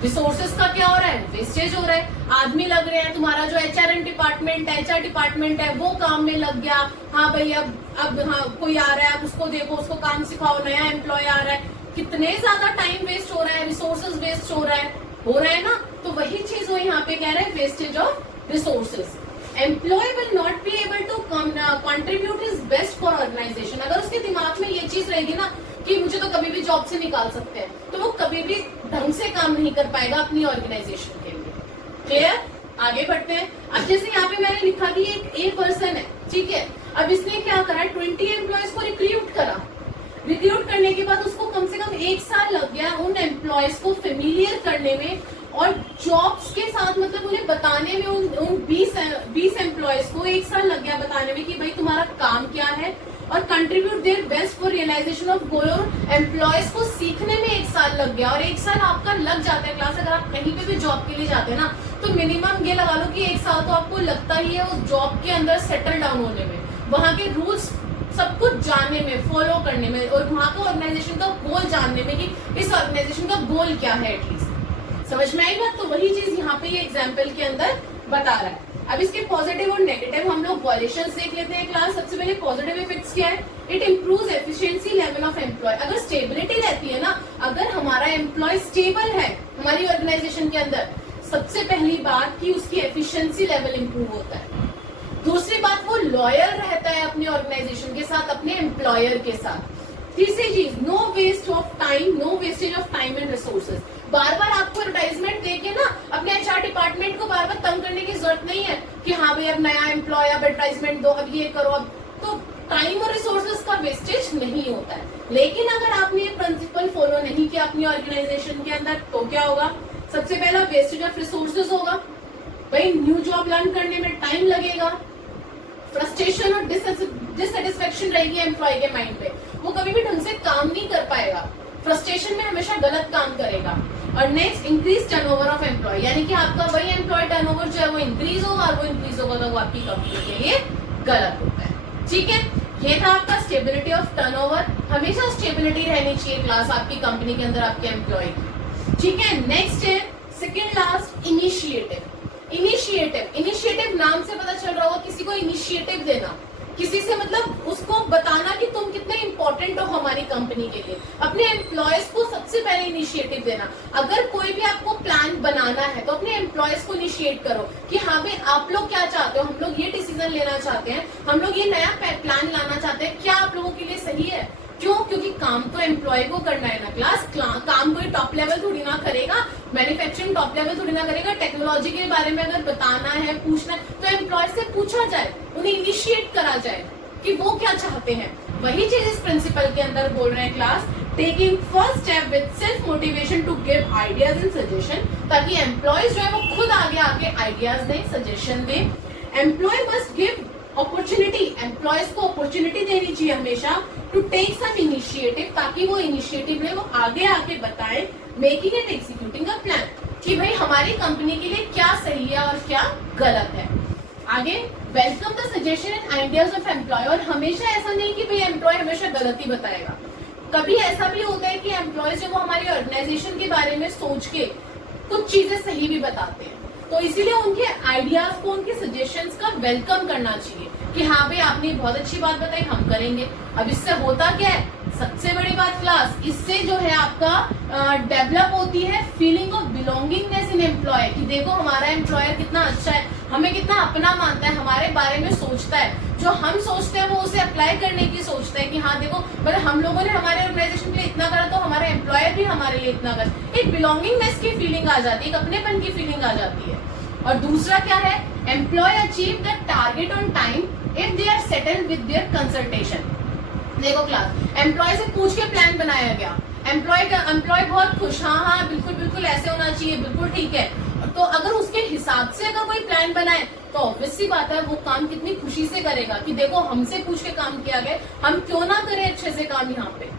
रिसोर्सेज का क्या हो रहा है, वेस्टेज हो रहा है। आदमी लग रहे हैं, तुम्हारा जो HR डिपार्टमेंट है वो काम में लग गया। हाँ भाई अब हाँ कोई आ रहा है, अब उसको देखो, उसको काम सिखाओ, नया एम्प्लॉय आ रहा है, कितने ज्यादा टाइम वेस्ट हो रहा है, रिसोर्सेज वेस्ट हो रहा है ना। तो वही चीज वो यहाँ पे कह रहे हैं, wastage of resources. Employ will not be able to contribute his best for organisation. अगर उसके दिमाग में ये चीज रहेगी ना कि मुझे तो कभी भी जॉब से निकाल सकते हैं, तो वो कभी भी ढंग से काम नहीं कर पाएगा अपनी ऑर्गेनाइजेशन के लिए। क्लियर, आगे बढ़ते हैं। अब जैसे यहाँ पे मैंने लिखा कि एक ए पर्सन है, ठीक है। अब इसने क्या करा, 20 एम्प्लॉयज को रिक्रूट करा। रिक्रूट करने के बाद उसको कम से कम 1 साल लग गया उन एम्प्लॉयज को फेमिलियर करने में और जॉब्स के साथ मतलब उन्हें बताने में। उन 20 एम्प्लॉयज को 1 साल लग गया बताने में कि भाई तुम्हारा काम क्या है और contribute their best for realisation of goal. और एम्प्लॉयज को सीखने में 1 साल लग गया और 1 साल आपका लग जाता है क्लास। अगर आप कहीं पे भी जॉब के लिए जाते हैं ना, तो मिनिमम ये लगा लो कि 1 साल तो आपको लगता ही है उस जॉब के अंदर सेटल डाउन होने में, वहां के रूल्स सब कुछ जानने में, फॉलो करने में और वहां का ऑर्गेनाइजेशन का गोल जानने में कि इस ऑर्गेनाइजेशन का गोल क्या है। एटलीस्ट समझ में आई बात। तो वही चीज यहाँ पे ये एग्जाम्पल के अंदर बता रहा है। अब इसके पॉजिटिव और नेगेटिव हम लोग वॉल्यूशंस देख लेते हैं क्लास। सबसे पहले पॉजिटिव इफेक्ट्स क्या है, it improves efficiency level of employ. अगर स्टेबिलिटी रहती है ना, अगर हमारा एम्प्लॉय स्टेबल है हमारी ऑर्गेनाइजेशन के अंदर, सबसे पहली बात कि उसकी एफिशिएंसी लेवल इंप्रूव होता है। दूसरी बात, वो लॉयल रहता है अपनी ऑर्गेनाइजेशन के साथ, अपने एम्प्लॉयर के साथ। तीसरी चीज, no waste of time, no wastage of time and resources. बार बार आपको एडवर्टाइजमेंट देके ना अपने HR डिपार्टमेंट को बार बार तंग करने की जरूरत नहीं है कि हाँ भाई अब नया एम्प्लॉय, अब एडवर्टाइजमेंट दो, अब ये करो, अब तो टाइम और रिसोर्सेज का वेस्टेज नहीं होता है। लेकिन अगर आपने ये प्रिंसिपल फॉलो नहीं किया अपनी ऑर्गेनाइजेशन के अंदर, तो क्या होगा, सबसे पहला वेस्टेज ऑफ रिसोर्सेज होगा। भाई न्यू जॉब लर्न करने में टाइम लगेगा, फ्रस्ट्रेशन और डिससेटिस्फेक्शन रहेगी एम्प्लॉय के माइंड पे, वो कभी भी ढंग से काम नहीं कर पाएगा, फ्रस्ट्रेशन में हमेशा गलत काम करेगा। और next, increase turnover of employ, यानी कि आपका वही एम्प्लॉय टर्नओवर जो है वो इंक्रीज होगा और वो इंक्रीज होगा तो वो आपकी कंपनी के लिए गलत होता है। ठीक है, ये था आपका स्टेबिलिटी ऑफ टर्नओवर। हमेशा स्टेबिलिटी रहनी चाहिए क्लास आपकी कंपनी के अंदर आपके एम्प्लॉय की। ठीक है, नेक्स्ट है सेकेंड लास्ट, इनिशिएटिव। इनिशिएटिव नाम से पता चल रहा होगा, किसी को इनिशिएटिव देना, किसी से मतलब उसको बताना कि तुम कितने इंपॉर्टेंट हो हमारी कंपनी के लिए। अपने एम्प्लॉयज को सबसे पहले इनिशिएटिव देना। अगर कोई भी आपको प्लान बनाना है तो अपने एम्प्लॉयज को इनिशिएट करो कि हाँ भाई आप लोग क्या चाहते हो, हम लोग ये डिसीजन लेना चाहते हैं, हम लोग ये नया प्लान लाना चाहते हैं, क्या आप लोगों के लिए सही है? क्यों? क्योंकि काम तो एम्प्लॉय को करना है ना क्लास। काम कोई टॉप लेवल थोड़ी ना करेगा, मैन्युफैक्चरिंग टॉप लेवल थोड़ी ना करेगा। टेक्नोलॉजी के बारे में अगर बताना है, पूछना है, तो एम्प्लॉय से पूछा जाए, उन्हें इनिशिएट करा जाए कि वो क्या चाहते हैं। वही चीज इस प्रिंसिपल के अंदर बोल रहे हैं class, taking first step with self motivation to give ideas and suggestion, ताकि एम्प्लॉयज जो है वो खुद आगे आके आइडियाज दें, सजेशन दें। Employ must give opportunity, employs को अपॉर्चुनिटी देनी चाहिए हमेशा टू टेक सम इनिशिएटिव, ताकि वो इनिशिएटिव ले, वो आगे आके बताएं, making and executing a plan, कि भाई हमारी कंपनी के लिए क्या सही है और क्या गलत है। आगे, welcome the suggestion and ideas of employ, और हमेशा ऐसा नहीं कि भाई एम्प्लॉय हमेशा गलत ही बताएगा। कभी ऐसा भी होता है कि एम्प्लॉयज जो वो हमारी ऑर्गेनाइजेशन के बारे में सोच के कुछ चीजें सही भी बताते हैं, तो इसीलिए उनके आइडियाज को, उनके सजेशंस का वेलकम करना चाहिए कि हाँ भाई आपने बहुत अच्छी बात बताई, हम करेंगे। अब इससे होता क्या है, सबसे बड़ी बात क्लास, इससे जो है आपका डेवलप होती है feeling of belongingness in employ, कि देखो हमारा एम्प्लॉयर कितना अच्छा है, हमें कितना अपना मानता है, हमारे बारे में सोचता है, जो हम सोचते हैं वो उसे अप्लाई करने की सोचता है कि हाँ देखो मतलब हम लोगों ने हमारे ऑर्गेनाइजेशन के लिए इतना करा तो हमारे एम्प्लॉयर भी हमारे लिए इतना कर। एक बिलोंगिंगनेस की फीलिंग आ जाती है, एक अपनेपन की फीलिंग आ जाती है। और दूसरा क्या है, employ achieve the target on time if they are settled with their consultation. देखो क्लास, एम्प्लॉय से पूछ के प्लान बनाया गया, एम्प्लॉय बहुत खुश, हाँ बिल्कुल बिल्कुल ऐसे होना चाहिए, बिल्कुल ठीक है। तो अगर उसके हिसाब से अगर कोई प्लान बनाए तो ऑब्वियस सी बात है वो काम कितनी खुशी से करेगा कि देखो हमसे पूछ के काम किया गया, हम क्यों ना करें अच्छे से काम। यहाँ पे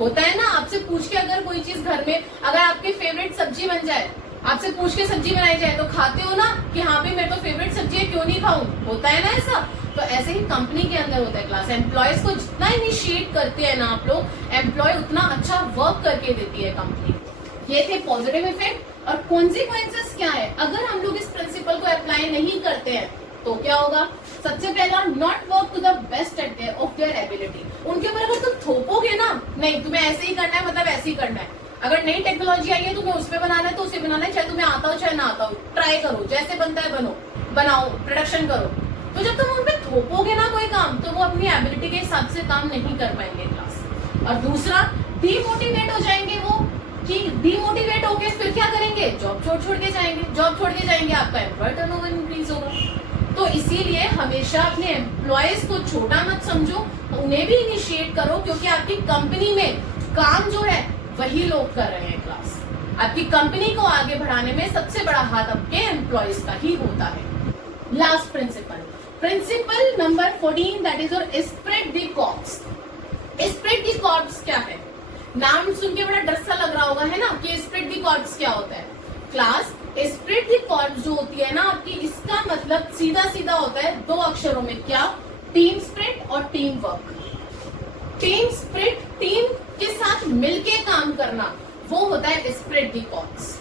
होता है ना, आपसे पूछ के अगर कोई चीज घर में, अगर आपकी फेवरेट सब्जी बन जाए, आपसे पूछ के सब्जी बनाई जाए तो खाते हो ना कि हाँ भाई मेरी तो फेवरेट सब्जी है, क्यों नहीं खाऊं, होता है ना ऐसा। तो ऐसे ही कंपनी के अंदर होता है क्लास, एम्प्लॉयज को जितना इनिशिएट करते हैं ना आप लोग, एम्प्लॉय उतना अच्छा वर्क करके देती है कंपनी। ये थे पॉजिटिव इफेक्ट। और कॉन्सिक्वेंसेस क्या है अगर हम लोग इस प्रिंसिपल को अप्लाई नहीं करते हैं तो क्या होगा। सबसे पहला, not work to the best of their ability. उनके ऊपर अगर तुम थोपोगे ना, नहीं तुम्हें ऐसे ही करना है मतलब ऐसे ही करना है, अगर नई टेक्नोलॉजी आई है तुम्हें उस पर बनाना है तो उसे बनाना है, चाहे तुम्हें आता हो चाहे ना आता हो, ट्राई करो, जैसे बनता है बनाओ, प्रोडक्शन करो। तो जब तुम उन पे थोपोगे ना कोई काम तो वो अपनी एबिलिटी के हिसाब से काम नहीं कर पाएंगे क्लास। और दूसरा, डीमोटिवेट हो जाएंगे वो, कि डीमोटिवेट होके फिर क्या करेंगे, जॉब छोड़ के जाएंगे, आपका एम्प्लॉय टर्नओवर इंक्रीज होगा। तो इसीलिए हमेशा अपने एम्प्लॉयज को छोटा मत समझो, उन्हें भी इनिशिएट करो, क्योंकि आपकी कंपनी में काम जो है वही लोग कर रहे हैं क्लास। आपकी कंपनी को आगे बढ़ाने में सबसे बड़ा हाथ आपके एम्प्लॉयज का ही होता है। Last principle number 14, that is your spread the corps. Spread the corps क्या है, नाम सुन के बड़ा डर सा लग रहा होगा है ना कि स्प्रेड द कॉर्प्स क्या होता है। क्लास, स्प्रेड द कॉर्प्स जो होती है ना आपकी, इसका मतलब सीधा होता है दो अक्षरों में, क्या, टीम स्प्रिट और team work. Team spirit, team के साथ मिलके काम करना, वो होता है स्प्रेड द कॉर्प्स।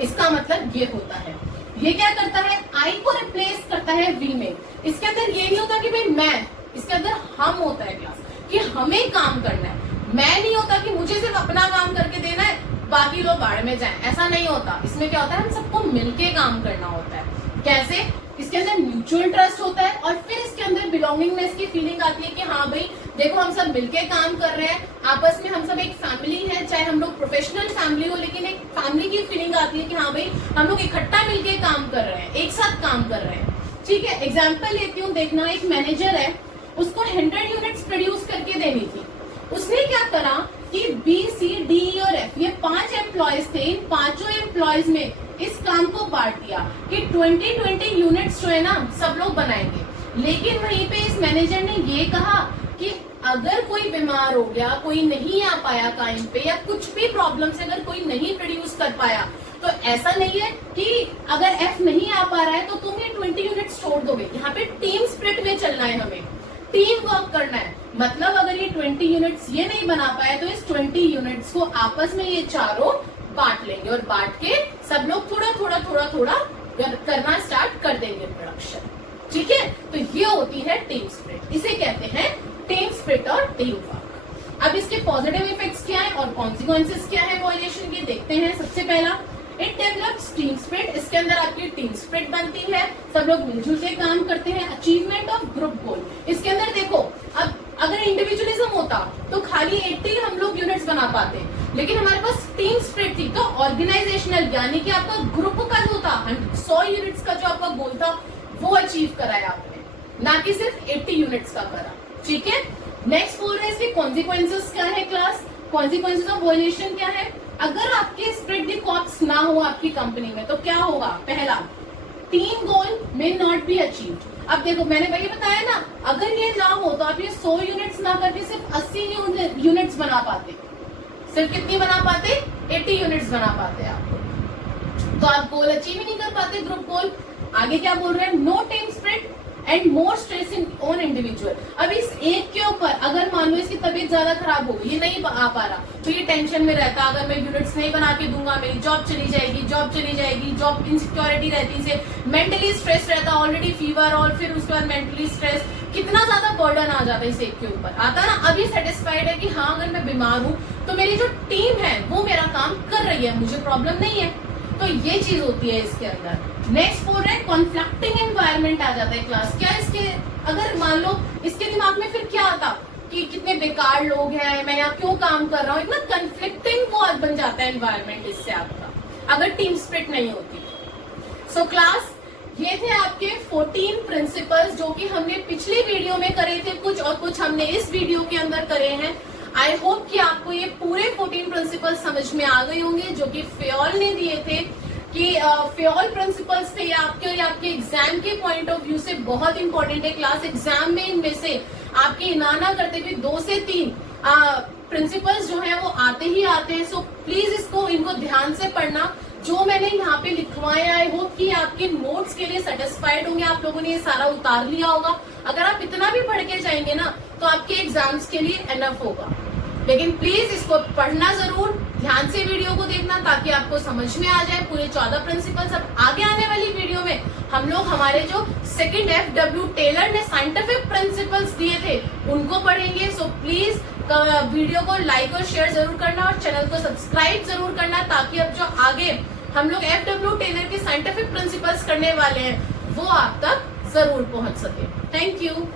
इसका मतलब ये होता है, ये क्या करता है, आई को रिप्लेस करता है वी में। इसके अंदर ये नहीं होता कि भाई मैं, इसके अंदर हम होता है क्लास, कि हमें काम करना है। मैं नहीं होता कि मुझे सिर्फ अपना काम करके देना है बाकी लोग बाढ़ में जाएं, ऐसा नहीं होता। इसमें क्या होता है, हम सबको मिलके काम करना होता है। कैसे, इसके अंदर म्यूचुअल ट्रस्ट होता है और फिर इसके अंदर बिलोंगिंगनेस की फीलिंग आती है कि हाँ भाई देखो हम सब मिलके काम कर रहे हैं, आपस में हम सब एक फैमिली है, चाहे हम लोग प्रोफेशनल फैमिली हो लेकिन एक फैमिली की फीलिंग आती है कि हाँ भाई हम लोग इकट्ठा मिलके काम कर रहे हैं, एक साथ काम कर रहे हैं। ठीक है, एग्जाम्पल लेती हूँ, देखना एक मैनेजर है, उसको 100 यूनिट्स प्रोड्यूस करके देनी थी। उसने क्या करा कि बी, सी, डी, ई और एफ, ये 5 एम्प्लॉयज थे, इन 5 एम्प्लॉयज में इस काम को बांट दिया कि 20 यूनिट्स जो है ना सब लोग बनाएंगे। लेकिन वहीं पे इस मैनेजर ने ये कहा कि अगर कोई बीमार हो गया, कोई नहीं आ पाया टाइम पे, या कुछ भी प्रॉब्लम से अगर कोई नहीं प्रोड्यूस कर पाया, तो ऐसा नहीं है कि अगर एफ नहीं आ पा रहा है तो तुम ये 20 यूनिट्स छोड़ दोगे। यहाँ पे टीम स्प्रिट में चलना है, हमें टीम वर्क करना है। मतलब अगर ये 20 यूनिट्स ये नहीं बना पाए तो इस 20 यूनिट्स को आपस में ये चारों बांट लेंगे और बांट के सब लोग थोड़ा करना स्टार्ट कर देंगे प्रोडक्शन। ठीक है, तो ये होती है टीम स्पिरिट, इसे कहते हैं टीम स्पिरिट और टीम वर्क। अब इसके पॉजिटिव इफेक्ट्स क्या है और कॉन्सिक्वेंसेस क्या है वॉयलेशन के, देखते हैं। सबसे पहला, इट डेवलप्स टीम स्पिरिट। इसके अंदर आपकी टीम स्पिरिट बनती है, सब लोग मिलजुल के काम करते हैं। अचीवमेंट ऑफ ग्रुप गोल, इसके अंदर देखो, अब अगर इंडिविजुअलिज्म होता तो खाली 80 हम लोग यूनिट्स बना पाते, लेकिन हमारे पास टीम स्पिरिट थी, तो ऑर्गेनाइजेशनल यानी कि आपका ग्रुप का जो था 100 यूनिट्स का जो आपका गोल था वो अचीव कराया आपने, ना कि सिर्फ 80 यूनिट्स का करा। ठीक है, नेक्स्ट बोल रहे हैं इसके कॉन्सिक्वेंसेस क्या है क्लास। कॉन्सिक्वेंसेस ऑफ वॉयलेशन क्या है, अगर आपके स्पिरिट द कॉर्प्स ना हो आपकी कंपनी में तो क्या होगा। पहला, team goal may not be achieved. अब देखो मैंने वही बताया ना, अगर ये ना हो तो आप ये 100 यूनिट्स ना करके सिर्फ 80 यूनिट्स बना पाते। सिर्फ कितनी बना पाते, 80 यूनिट्स बना पाते आप, तो आप गोल अचीव ही नहीं कर पाते, ग्रुप गोल। आगे क्या बोल रहे हैं, no team spirit and more stress in on individual. अब इस एक के ऊपर अगर मान लो इसकी तबीयत ज्यादा खराब हो गई, ये नहीं आ पा रहा, तो ये टेंशन में रहता, अगर मैं यूनिट्स नहीं बना के दूंगा मेरी जॉब चली जाएगी, जॉब इनसिक्योरिटी रहती, इसे मेंटली स्ट्रेस रहता, ऑलरेडी फीवर और फिर उसके बाद मेंटली स्ट्रेस, कितना ज्यादा बर्डन आ जाता है इस एक के ऊपर, आता ना। अब ये सेटिस्फाइड है कि हाँ अगर मैं बीमार हूँ तो मेरी जो टीम है वो मेरा काम कर रही है, मुझे प्रॉब्लम नहीं है, तो ये चीज होती है इसके अंदर। नेक्स्ट बोल रहे हैं कॉन्फ्लिक्टिंग एनवायरनमेंट आ जाता है क्लास। क्या इसके, अगर मान लो इसके दिमाग में फिर क्या आता कि कितने बेकार लोग हैं, मैं यहाँ क्यों काम कर रहा हूँ, इतना कन्फ्लिक्टिंग वो बन जाता है एनवायरनमेंट इससे आपका, अगर टीम स्पिरिट नहीं होती। सो क्लास, ये थे आपके 14 प्रिंसिपल्स जो कि हमने पिछली वीडियो में करे थे कुछ, और कुछ हमने इस वीडियो के अंदर करे हैं। आई होप कि आपको ये पूरे 14 प्रिंसिपल समझ में आ गए होंगे जो कि फ्योल ने दिए थे, कि फ्योल प्रिंसिपल्स थे आपके, और आपके एग्जाम के पॉइंट ऑफ व्यू से बहुत इंपॉर्टेंट है क्लास। एग्जाम में इनमें से आपके ना करते हुए 2 से 3 प्रिंसिपल्स जो है वो आते ही आते हैं। सो प्लीज इनको ध्यान से पढ़ना, जो मैंने यहाँ पे लिखवाए। आई होप कि आपके नोट्स के लिए सेटिस्फाइड होंगे, आप लोगों ने ये सारा उतार लिया होगा। अगर आप इतना भी पढ़ के जाएंगे ना तो आपके एग्जाम्स के लिए एनफ होगा, लेकिन प्लीज इसको पढ़ना जरूर, ध्यान से वीडियो को देखना ताकि आपको समझ में आ जाए पूरे 14 प्रिंसिपल्स। अब आगे आने वाली वीडियो में हम लोग हमारे जो सेकंड FW टेलर ने साइंटिफिक प्रिंसिपल्स दिए थे उनको पढ़ेंगे। सो प्लीज वीडियो को लाइक और शेयर जरूर करना और चैनल को सब्सक्राइब जरूर करना, ताकि अब जो आगे हम लोग FW टेलर के साइंटिफिक प्रिंसिपल्स करने वाले हैं वो आप तक जरूर पहुंच सके। Thank you.